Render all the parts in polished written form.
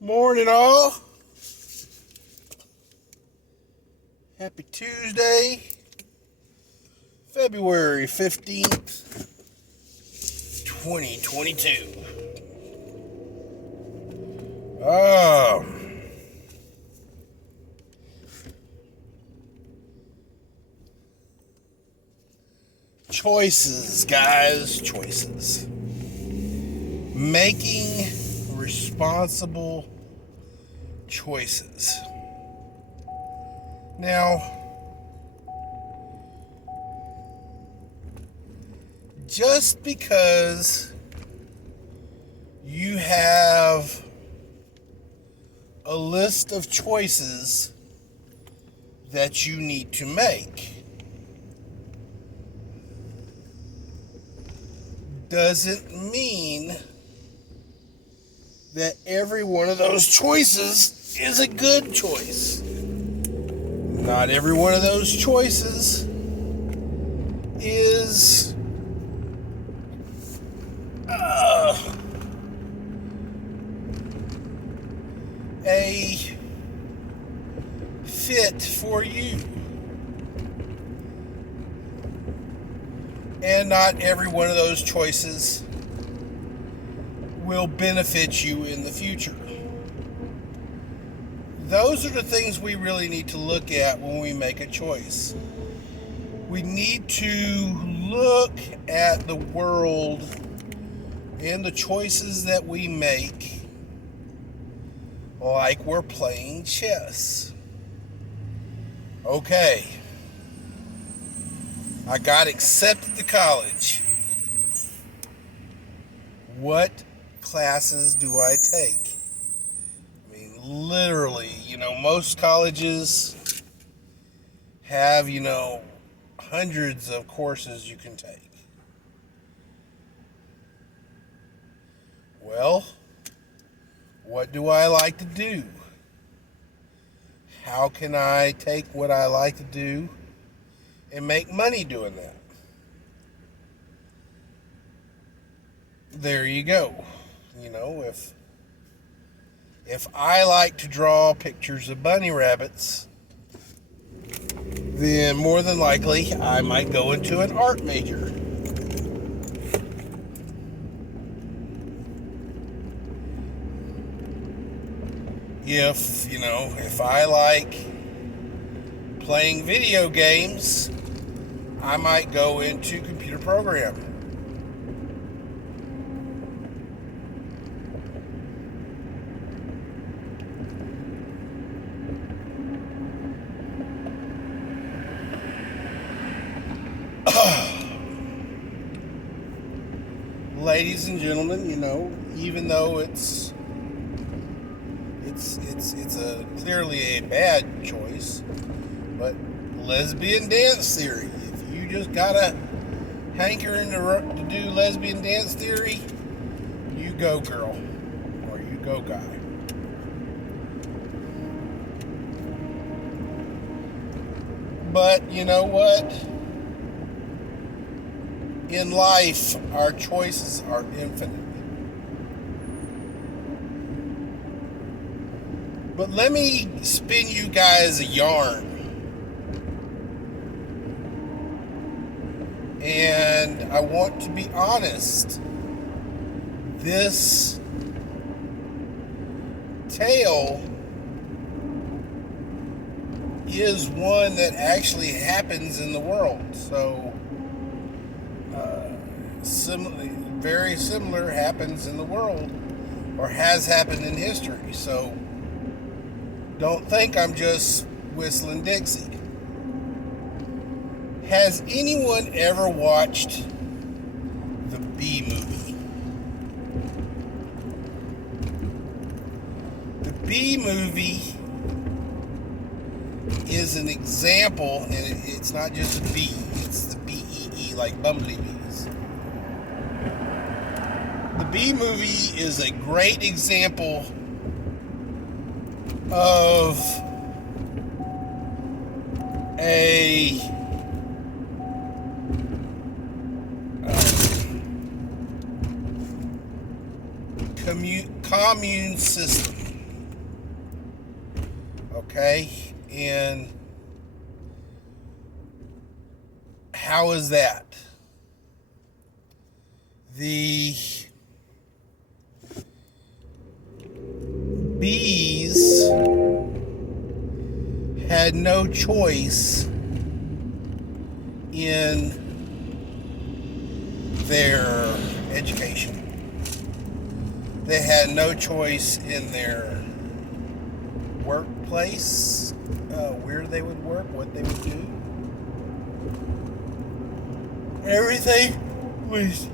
Morning, all. Happy Tuesday, February 15th, 2022. Choices, guys, choices. Making responsible choices. Now, just because you have a list of choices that you need to make doesn't mean that every one of those choices is a good choice. Not every one of those choices is a fit for you. And not every one of those choices will benefit you in the future. Those are the things we really need to look at when we make a choice. We need to look at the world and the choices that we make like we're playing chess. Okay, I got accepted to college. What classes do I take? I mean, literally, most colleges have, hundreds of courses you can take. Well, what do I like to do? How can I take what I like to do and make money doing that? There you go. If I like to draw pictures of bunny rabbits, then more than likely I might go into an art major. If I like playing video games, I might go into computer programming. Ladies and gentlemen, even though it's clearly a bad choice, but lesbian dance theory. If you just got a hankering to do lesbian dance theory, you go, girl, or you go, guy. But you know what? In life, our choices are infinite. But let me spin you guys a yarn. And I want to be honest. This tale is one that actually happens in the world. So, very similar happens in the world, or has happened in history. So, don't think I'm just whistling Dixie. Has anyone ever watched the Bee Movie? The Bee Movie is an example, and it's not just a bee, it's the B-E-E, like bumblebees. The Bee Movie is a great example of a commune system. Okay? And how is that? The bees had no choice in their education. They had no choice in their workplace, where they would work, what they would do. Everything was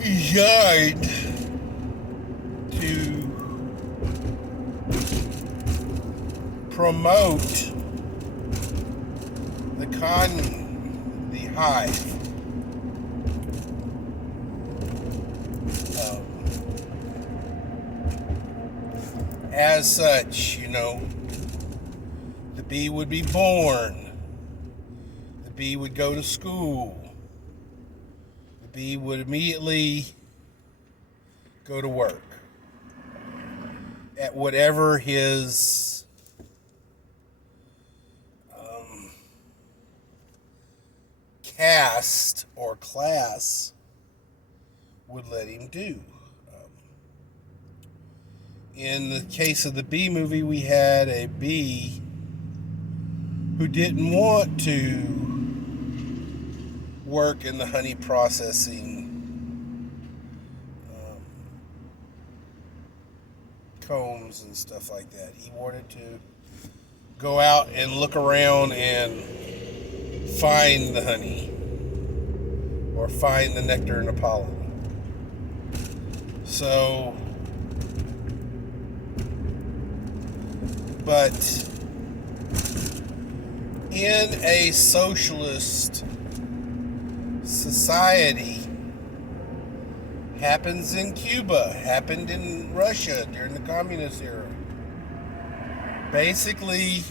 designed to promote the hive. As such, the bee would be born. The bee would go to school. The bee would immediately go to work at whatever his caste or class would let him do. In the case of the bee movie, we had a bee who didn't want to work in the honey processing combs and stuff like that. He wanted to go out and look around and find the honey or find the nectar and the pollen. So, but in a socialist society, happens in Cuba, happened in Russia during the communist era. Basically,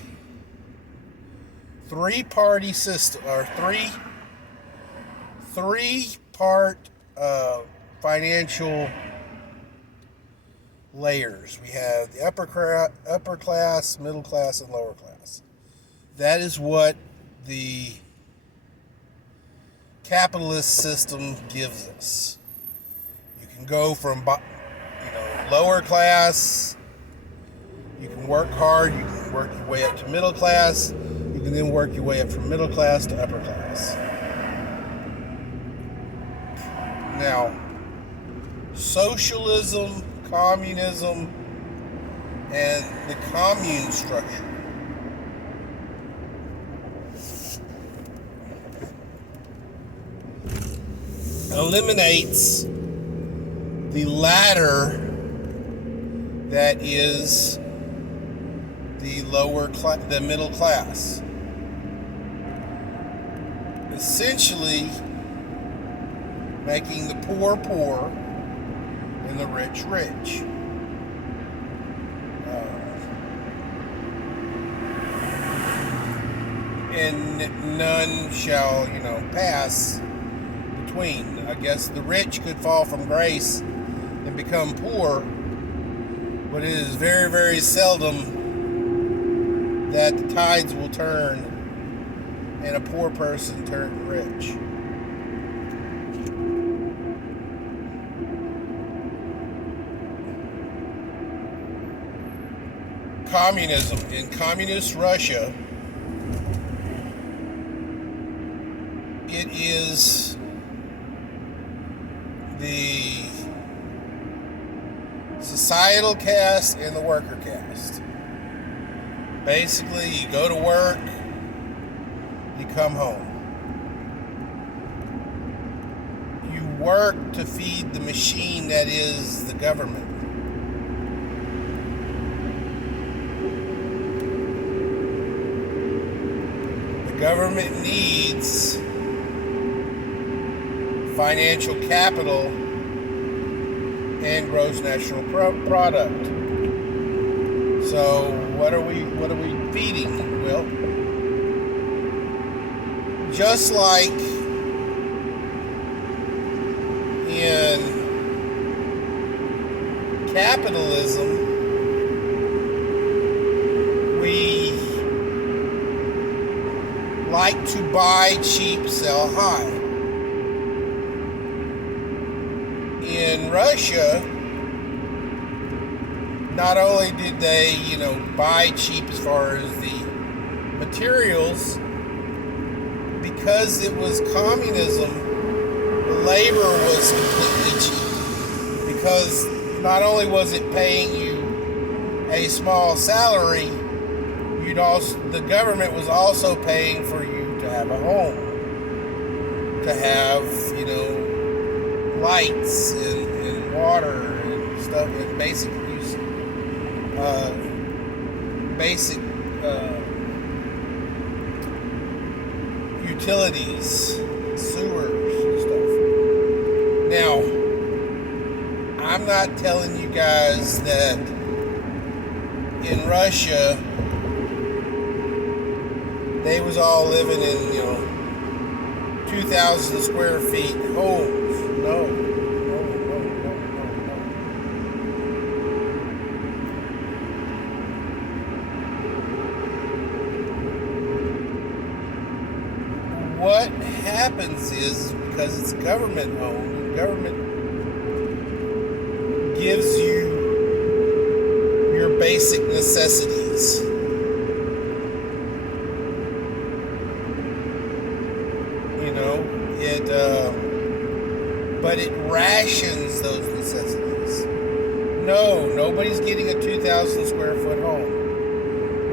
three-party system, or three-part financial layers. We have the upper class, middle class, and lower class. That is what the capitalist system gives us. You can go from lower class. You can work hard. You can work your way up to middle class. You can then work your way up from middle class to upper class. Now, socialism, communism, and the commune structure eliminates the ladder that is the middle class. Essentially making the poor poor and the rich rich. And none shall, pass between. I guess the rich could fall from grace and become poor, but it is very, very seldom that the tides will turn and a poor person turn rich. Communism. In communist Russia, it is the societal caste and the worker caste. Basically, you go to work, you come home. You work to feed the machine that is the government. The government needs financial capital and gross national product. So what are we feeding? Well, just like in capitalism, we like to buy cheap, sell high. In Russia, not only did they, buy cheap as far as the materials, because it was communism, labor was completely cheap. Because not only was it paying you a small salary, the government was also paying for you to have a home, to have, lights and water and stuff, and basic use, utilities, sewers and stuff. Now, I'm not telling you guys that in Russia they was all living in, 2,000 square feet homes. No. What happens is, because it's government owned, government gives you your basic necessities. But it rations those necessities. No, nobody's getting a 2,000 square foot home.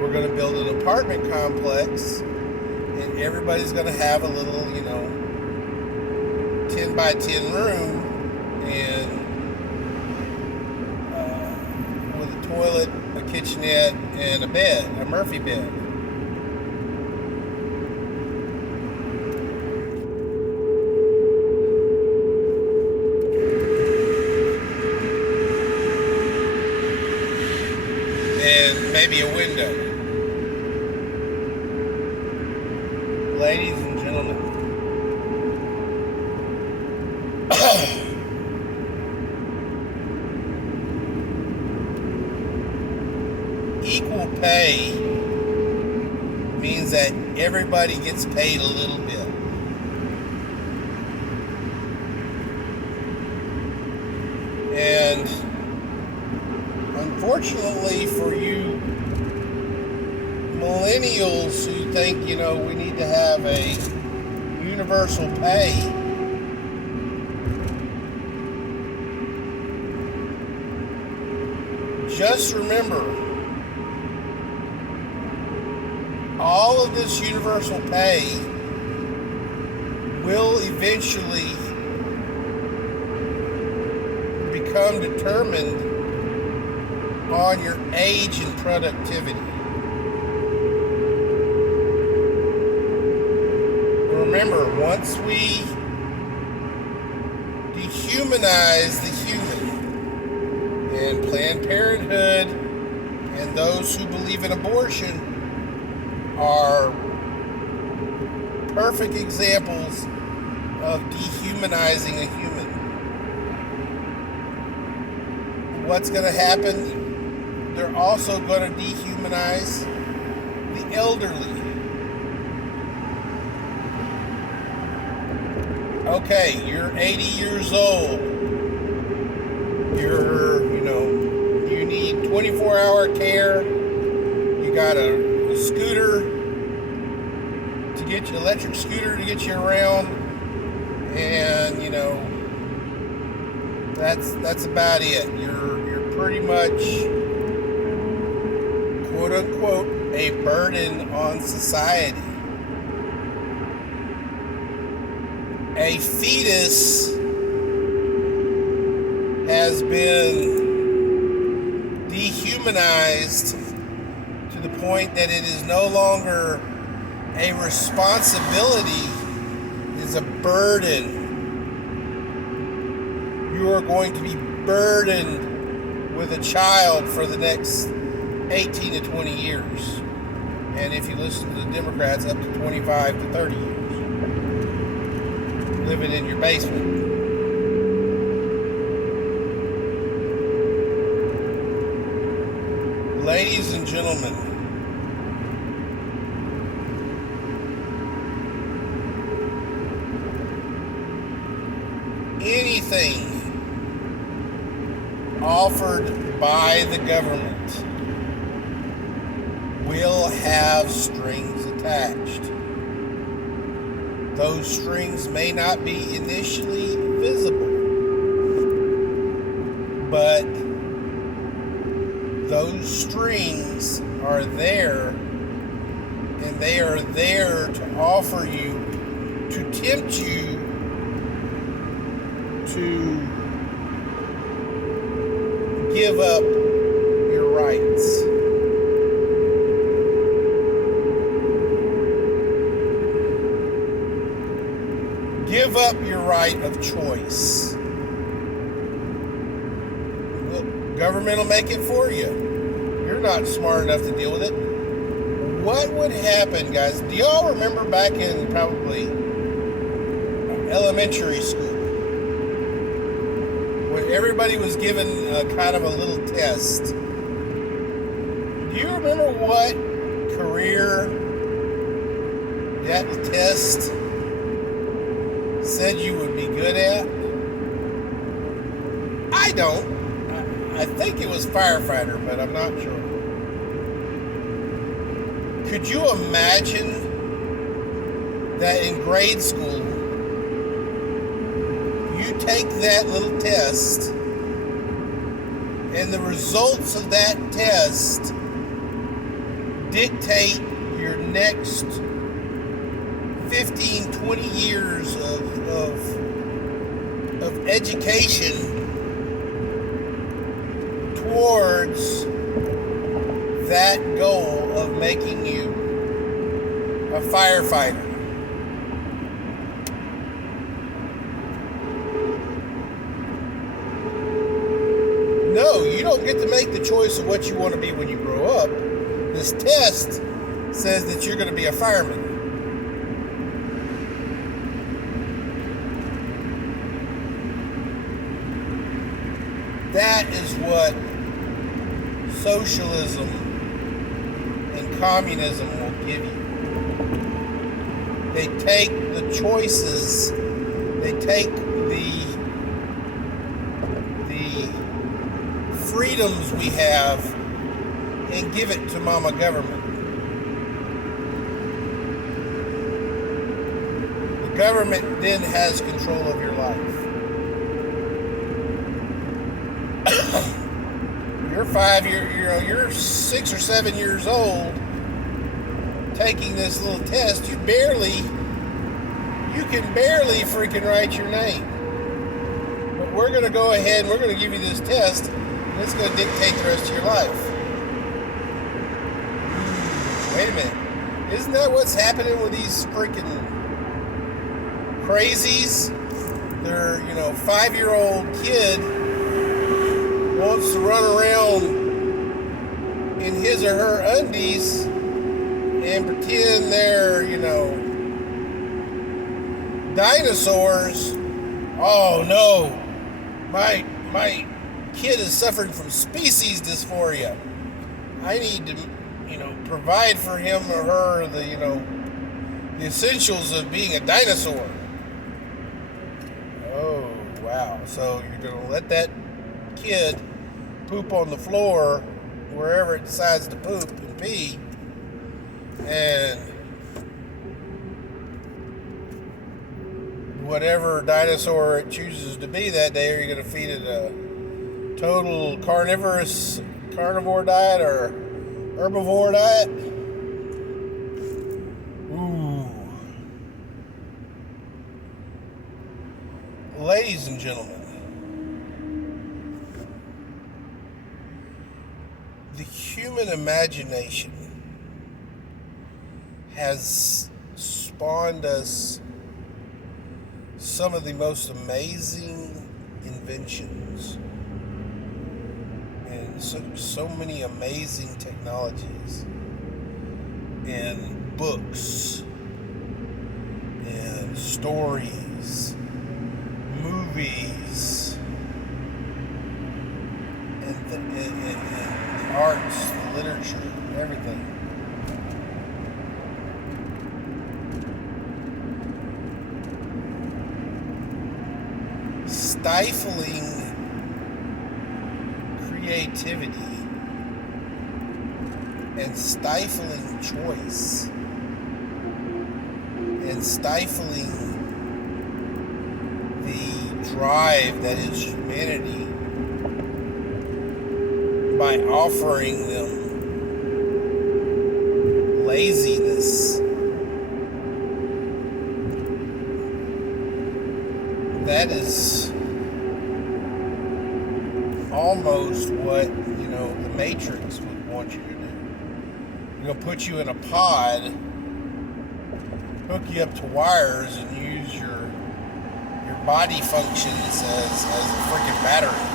We're going to build an apartment complex, and everybody's going to have a little, 10 by 10 room, and with a toilet, a kitchenette, and a bed, a Murphy bed. And maybe a window. Ladies and gentlemen, equal pay means that everybody gets paid a little bit. And unfortunately for you millennials who think, we need to have a universal pay, just remember, all of this universal pay will eventually become determined on your age and productivity. Remember, once we dehumanize the human, and Planned Parenthood and those who believe in abortion are perfect examples of dehumanizing a human. What's going to happen? They're also going to dehumanize the elderly. Okay, you're 80 years old. You need 24-hour care. You got a scooter to get you, electric scooter to get you around, and that's about it. You're pretty much, quote unquote, a burden on society. A fetus has been dehumanized to the point that it is no longer a responsibility, it is a burden. You are going to be burdened with a child for the next 18 to 20 years. And if you listen to the Democrats, up to 25 to 30 years. Living in your basement. Ladies and gentlemen, anything offered by the government will have strings attached. Those strings may not be initially visible, but those strings are there, and they are there to offer you, to tempt you to give up your rights. Give up your right of choice. Government will make it for you. You're not smart enough to deal with it. What would happen, guys? Do y'all remember back in probably elementary school when everybody was given kind of a little test? Do you remember what career that test said you would be good at? I don't. I think it was firefighter, but I'm not sure. Could you imagine that in grade school, you take that little test, and the results of that test dictate your next 15, 20 years of education towards that goal of making you a firefighter? No, you don't get to make the choice of what you want to be when you grow up. This test says that you're going to be a fireman. That is what socialism and communism will give you. They take the choices, they take the freedoms we have and give it to mama government. The government then has control of your life. You're 6 or 7 years old, taking this little test. You can barely freaking write your name. But we're going to go ahead and we're going to give you this test, and it's going to dictate the rest of your life. Wait a minute. Isn't that what's happening with these freaking crazies? Their, 5-year-old kid wants to run around in his or her undies and pretend they're, dinosaurs. Oh no, my kid is suffering from species dysphoria. I need to, provide for him or her the essentials of being a dinosaur. Oh wow, so you're gonna let that kid poop on the floor wherever it decides to poop and pee, and whatever dinosaur it chooses to be that day, are you going to feed it a total carnivore diet or herbivore diet? Ooh. Ladies and gentlemen, the human imagination has spawned us some of the most amazing inventions and so many amazing technologies and books and stories, movies, and the arts, the literature, everything. Stifling creativity and stifling choice and stifling the drive that is humanity by offering them laziness. That is almost what, the Matrix would want you to do. They're going to put you in a pod, hook you up to wires, and use your body functions as a freaking battery.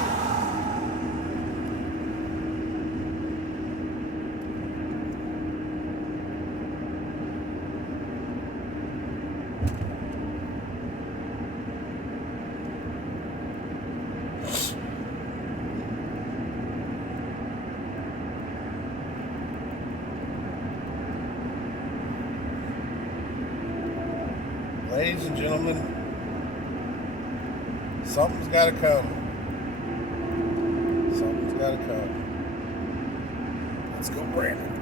Ladies and gentlemen, something's got to come. Something's got to come. Let's go, Brandon.